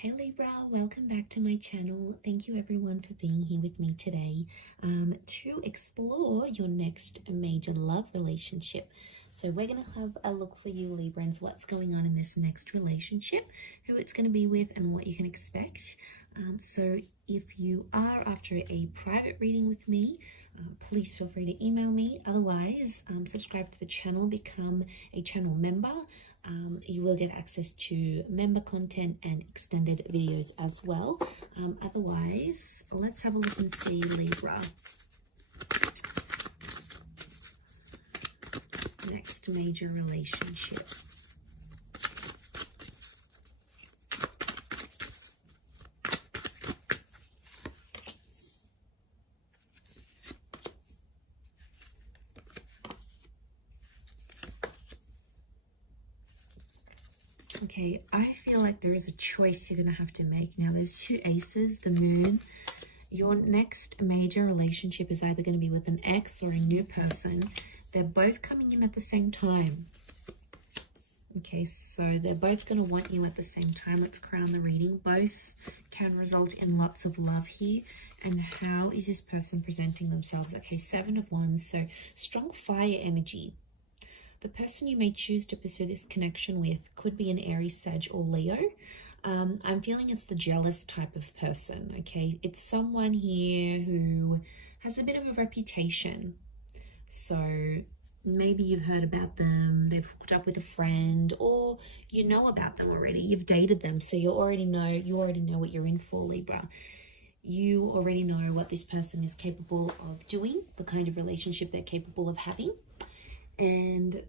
Hey Libra, welcome back to my channel. Thank you everyone for being here with me today to explore your next major love relationship. So we're going to have a look for you Librans, what's going on in this next relationship, who it's going to be with and what you can expect. So if you are after a private reading with me, please feel free to email me. Otherwise, subscribe to the channel, become a channel member. You will get access to member content and extended videos as well. Otherwise, let's have a look and see Libra. Next major relationship. Okay, I feel like there is a choice you're going to have to make. Now, there's two aces, the moon. Your next major relationship is either going to be with an ex or a new person. They're both coming in at the same time. Okay, so they're both going to want you at the same time. Let's crown the reading. Both can result in lots of love here. And how is this person presenting themselves? Okay, 7 of Wands, so strong fire energy. The person you may choose to pursue this connection with could be an Aries, Sag, or Leo. I'm feeling it's the jealous type of person, okay? It's someone here who has a bit of a reputation. So maybe you've heard about them, they've hooked up with a friend, or you know about them already. You've dated them, so you already know what you're in for, Libra. You already know what this person is capable of doing, the kind of relationship they're capable of having. And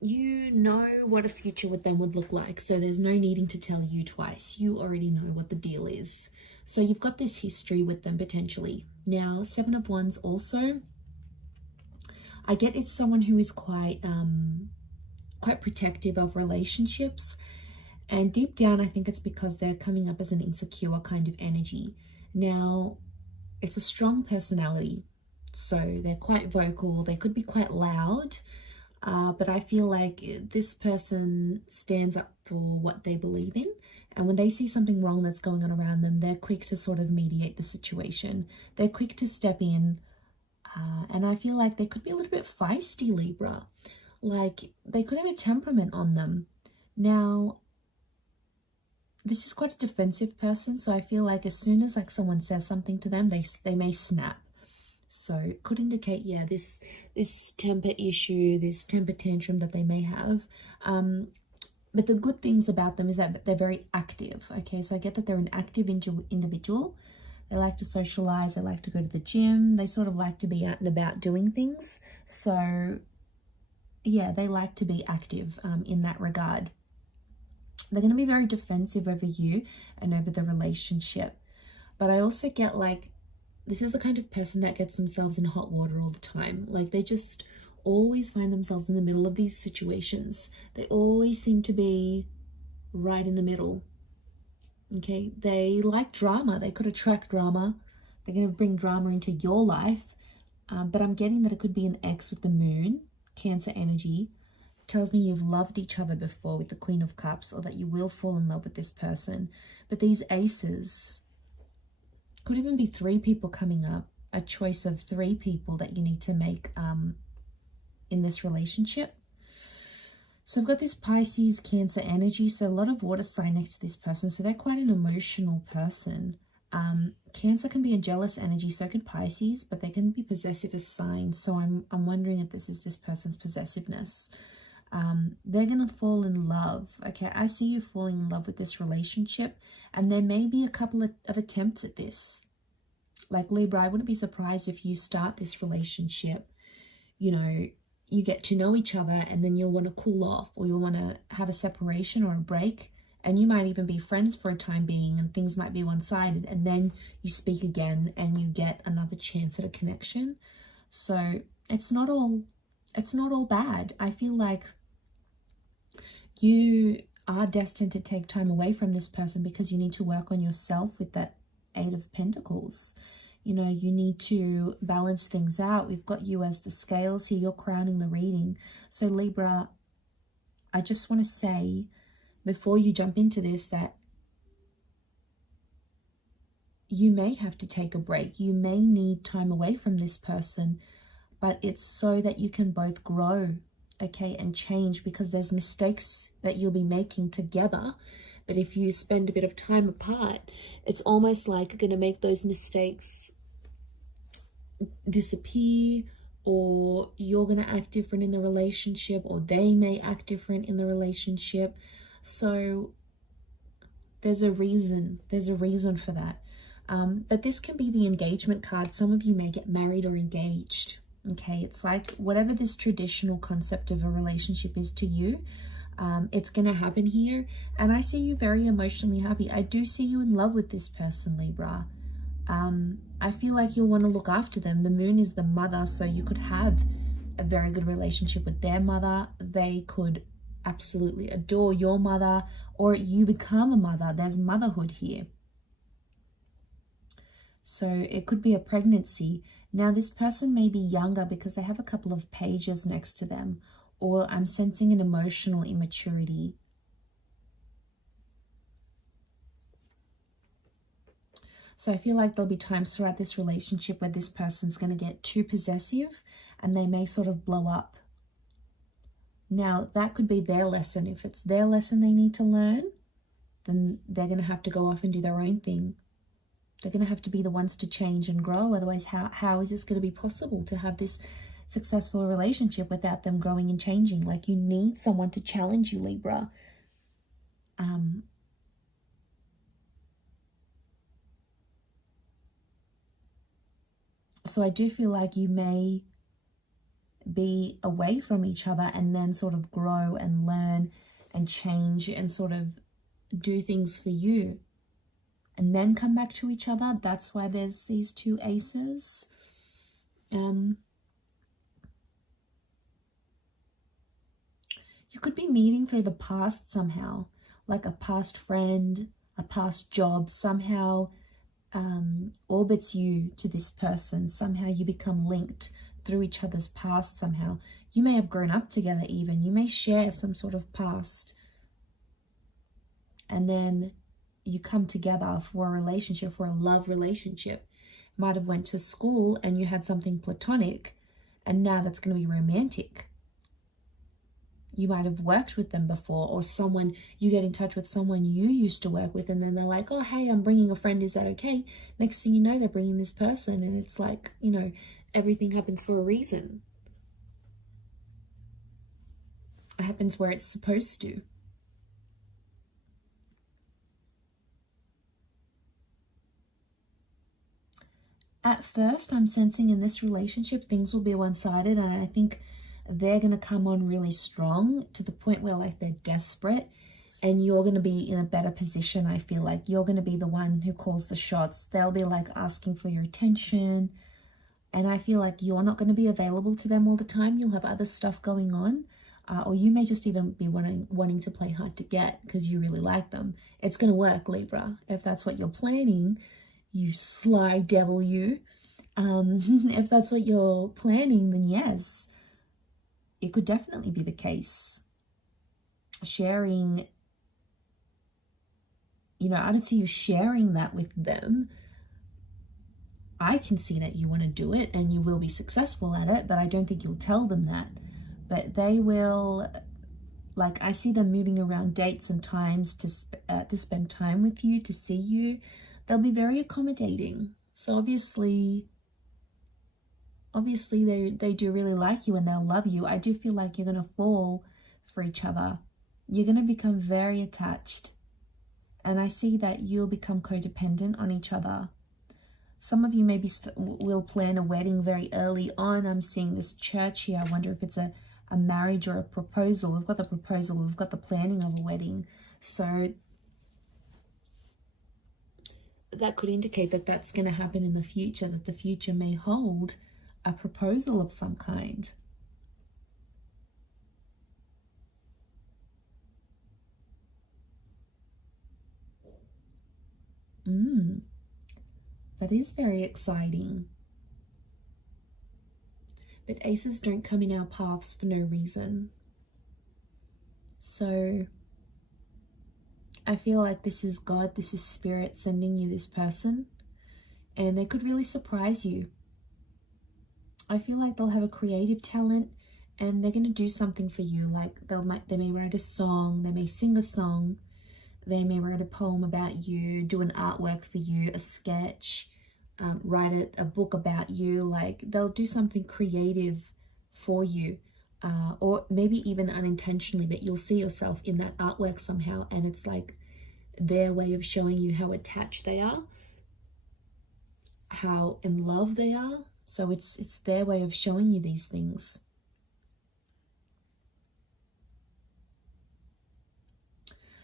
you know what a future with them would look like, so there's no needing to tell you twice. You already know what the deal is. So you've got this history with them potentially. Now, 7 of Wands also, I get it's someone who is quite protective of relationships, and deep down I think it's because they're coming up as an insecure kind of energy. Now, it's a strong personality. So they're quite vocal, they could be quite loud, but I feel like this person stands up for what they believe in. And when they see something wrong that's going on around them, they're quick to sort of mediate the situation. They're quick to step in. And I feel like they could be a little bit feisty, Libra. Like they could have a temperament on them. Now, this is quite a defensive person. So I feel like as soon as like someone says something to them, they may snap. So it could indicate, yeah, this temper issue, this temper tantrum that they may have. But the good things about them is that they're very active. Okay, so I get that they're an active individual. They like to socialize. They like to go to the gym. They sort of like to be out and about doing things. So yeah, they like to be active in that regard. They're going to be very defensive over you and over the relationship. But I also get like, this is the kind of person that gets themselves in hot water all the time. Like they just always find themselves in the middle of these situations. They always seem to be right in the middle. Okay, they like drama. They could attract drama. They're going to bring drama into your life. But I'm getting that it could be an ex with the moon, Cancer energy. Tells me you've loved each other before with the Queen of Cups, or that you will fall in love with this person. But these aces, could even be 3 people coming up, a choice of 3 people that you need to make in this relationship. So I've got this Pisces, Cancer energy, so a lot of water sign next to this person, so they're quite an emotional person. Cancer can be a jealous energy, so can Pisces, but they can be possessive as signs, so I'm wondering if this is this person's possessiveness. They're going to fall in love. Okay, I see you falling in love with this relationship, and there may be a couple of attempts at this. Like Libra, I wouldn't be surprised if you start this relationship, you know, you get to know each other and then you'll want to cool off, or you'll want to have a separation or a break, and you might even be friends for a time being and things might be one-sided, and then you speak again and you get another chance at a connection. So it's not all bad. I feel like you are destined to take time away from this person because you need to work on yourself with that 8 of Pentacles. You know, you need to balance things out. We've got you as the scales here. You're crowning the reading. So Libra, I just want to say before you jump into this that you may have to take a break. You may need time away from this person, but it's so that you can both grow, okay, and change, because there's mistakes that you'll be making together. But if you spend a bit of time apart, it's almost like you're going to make those mistakes disappear, or you're going to act different in the relationship, or they may act different in the relationship. So there's a reason for that. But this can be the engagement card. Some of you may get married or engaged. Okay, it's like whatever this traditional concept of a relationship is to you, it's going to happen here. And I see you very emotionally happy. I do see you in love with this person, Libra. I feel like you'll want to look after them. The moon is the mother, so you could have a very good relationship with their mother. They could absolutely adore your mother, or you become a mother. There's motherhood here. So it could be a pregnancy. Now this person may be younger because they have a couple of pages next to them, or I'm sensing an emotional immaturity. So I feel like there'll be times throughout this relationship where this person's going to get too possessive and they may sort of blow up. Now that could be their lesson. If it's their lesson they need to learn, then they're going to have to go off and do their own thing. They're going to have to be the ones to change and grow. Otherwise, how is this going to be possible to have this successful relationship without them growing and changing? Like, you need someone to challenge you, Libra. So I do feel like you may be away from each other and then sort of grow and learn and change and sort of do things for you, and then come back to each other. That's why there's these two aces. You could be meeting through the past somehow, like a past friend, a past job, somehow orbits you to this person. Somehow you become linked through each other's past somehow. You may have grown up together even. You may share some sort of past. And then you come together for a relationship, for a love relationship. Might have went to school and you had something platonic, and now that's going to be romantic. You might have worked with them before, or someone, you get in touch with someone you used to work with, and then they're like, oh, hey, I'm bringing a friend, is that okay? Next thing you know, they're bringing this person, and it's like, you know, everything happens for a reason. It happens where it's supposed to. At first, I'm sensing in this relationship, things will be one-sided, and I think they're going to come on really strong to the point where like they're desperate, and you're going to be in a better position. I feel like you're going to be the one who calls the shots. They'll be like asking for your attention, and I feel like you're not going to be available to them all the time. You'll have other stuff going on, or you may just even be wanting to play hard to get because you really like them. It's going to work, Libra, if that's what you're planning. You sly devil, you. If that's what you're planning, then yes, it could definitely be the case. Sharing, you know, I don't see you sharing that with them. I can see that you want to do it and you will be successful at it, but I don't think you'll tell them that. But they will, like, I see them moving around dates and times to spend time with you, to see you. They'll be very accommodating. So obviously they do really like you and they'll love you. I do feel like you're going to fall for each other. You're going to become very attached. And I see that you'll become codependent on each other. Some of you maybe will plan a wedding very early on. I'm seeing this church here. I wonder if it's a marriage or a proposal. We've got the proposal. We've got the planning of a wedding. So that could indicate that that's going to happen in the future, that the future may hold a proposal of some kind. That is very exciting. But aces don't come in our paths for no reason. So I feel like this is God, this is Spirit sending you this person. and they could really surprise you. I feel like they'll have a creative talent and they're going to do something for you. Like they may write a song, they may sing a song, they may write a poem about you, do an artwork for you, a sketch, write a book about you. Like they'll do something creative for you, or maybe even unintentionally, but you'll see yourself in that artwork somehow, and it's like their way of showing you how attached they are, how in love they are. So it's their way of showing you these things.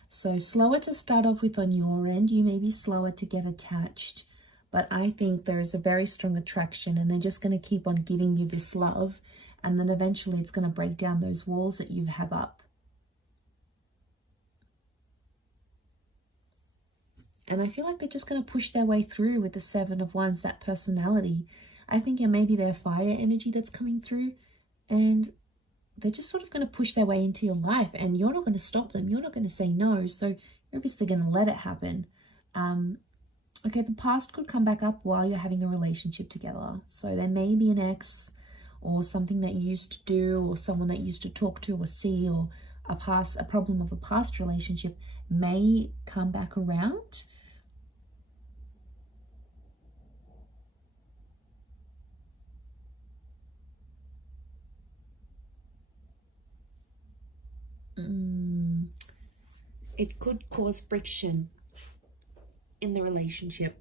So slower to start off with on your end. You may be slower to get attached, but I think there is a very strong attraction, and they're just going to keep on giving you this love, and then eventually it's going to break down those walls that you have up. And I feel like they're just going to push their way through with the Seven of Wands, that personality. I think it may be their fire energy that's coming through, and they're just sort of going to push their way into your life, and you're not going to stop them. You're not going to say no. So you're obviously going to let it happen. Okay, the past could come back up while you're having a relationship together. So there may be an ex or something that you used to do, or someone that you used to talk to or see, or a problem of a past relationship may come back around. It could cause friction in the relationship,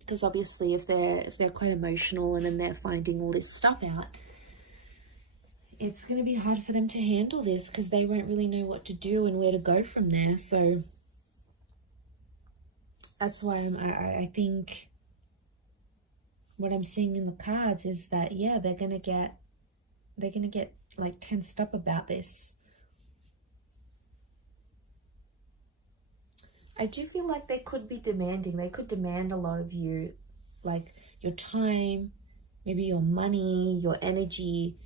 because obviously if they're quite emotional and then they're finding all this stuff out, it's going to be hard for them to handle this, because they won't really know what to do and where to go from there. So that's why I think what I'm seeing in the cards is that, yeah, they're gonna get like tensed up about this. I do feel like they could be demanding. They could demand a lot of you, like your time, maybe your money, your energy.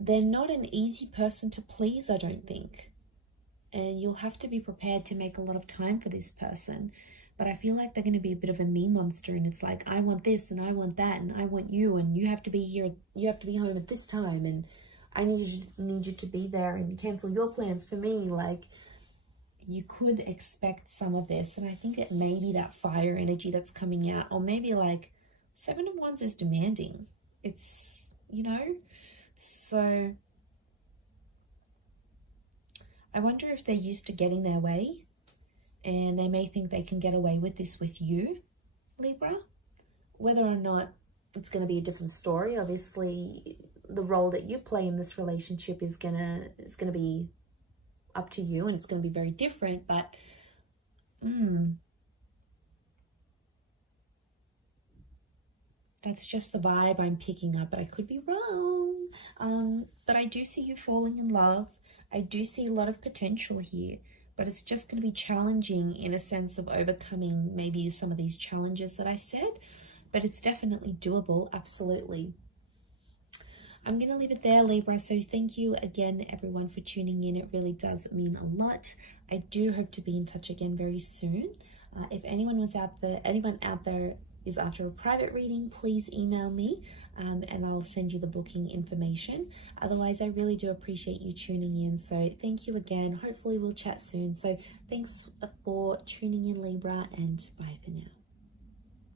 They're not an easy person to please, I don't think. And you'll have to be prepared to make a lot of time for this person. But I feel like they're going to be a bit of a me monster, and it's like, I want this and I want that and I want you, and you have to be here, you have to be home at this time, and I need you to be there and cancel your plans for me. Like, you could expect some of this, and I think it may be that fire energy that's coming out, or maybe like Seven of Wands is demanding. It's, you know, so I wonder if they're used to getting their way, and they may think they can get away with this with you, Libra. Whether or not it's going to be a different story. Obviously, the role that you play in this relationship is gonna be up to you, and it's going to be very different. But that's just the vibe I'm picking up, but I could be wrong. But I do see you falling in love. I do see a lot of potential here, but it's just going to be challenging in a sense of overcoming maybe some of these challenges that I said, but it's definitely doable, absolutely. I'm going to leave it there, Libra. So thank you again, everyone, for tuning in. It really does mean a lot. I do hope to be in touch again very soon. If anyone out there is after a private reading, please email me and I'll send you the booking information. Otherwise, I really do appreciate you tuning in. So thank you again. Hopefully we'll chat soon. So thanks for tuning in, Libra, and bye for now.